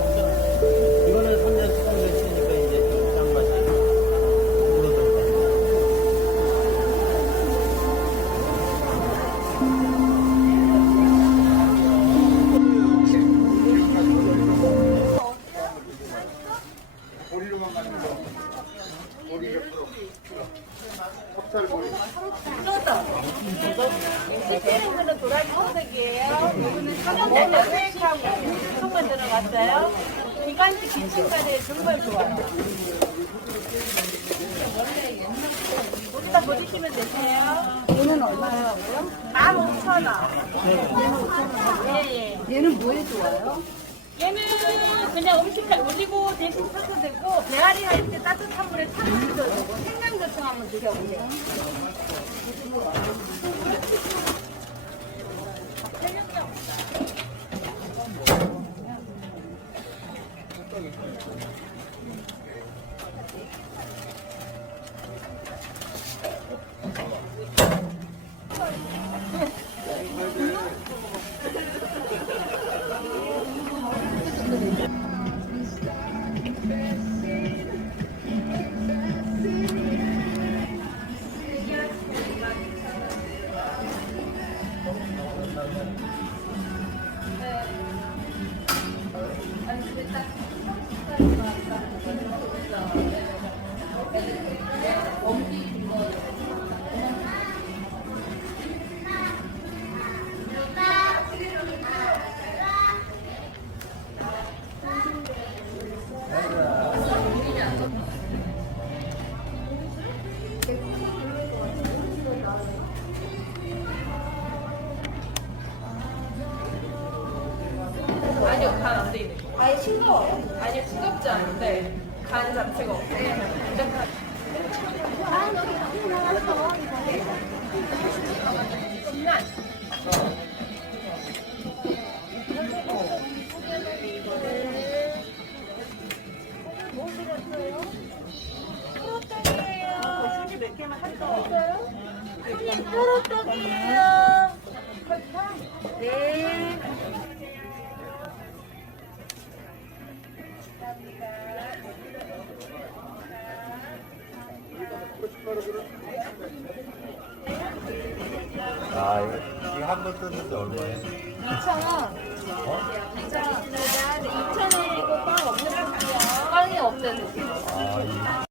이거는 3년 수강을 했으니까 이제 좀 짠맛이 줄어든다. 보리로만 가는 거. 보리 몇 프로? 찹쌀보리. 실제는 거는 도라지 호떡이에요. 이거는 청원자자 수액하고 청원 들어갔어요. 기관지 기침가래 정말 좋아요. 여기다 버리시면 되세요. 얘는 얼마예요? 15,000원. 예, 예. 얘는 뭐에 좋아요? 얘는 그냥 음식 올리고 대신 써도 되고 배앓이 할 때 따뜻한 물에 타서 드셔도 되고 생강젓좀 한번 드셔보세요. 아니요, 간 안 돼 있는 거. 아니, 싱거워요? 아니요, 싱겁지 않은데, 간 자체가 없어요. 근데 간. 진한. 순이 몇 개만 하셔요. 순이 토로떡이에요. 네. 아, 이거 한 번 뜯는데 얼마예요? 2,000원. 2,000원. 2,000원이고 빵 없는 거 빵이 없대요. 아,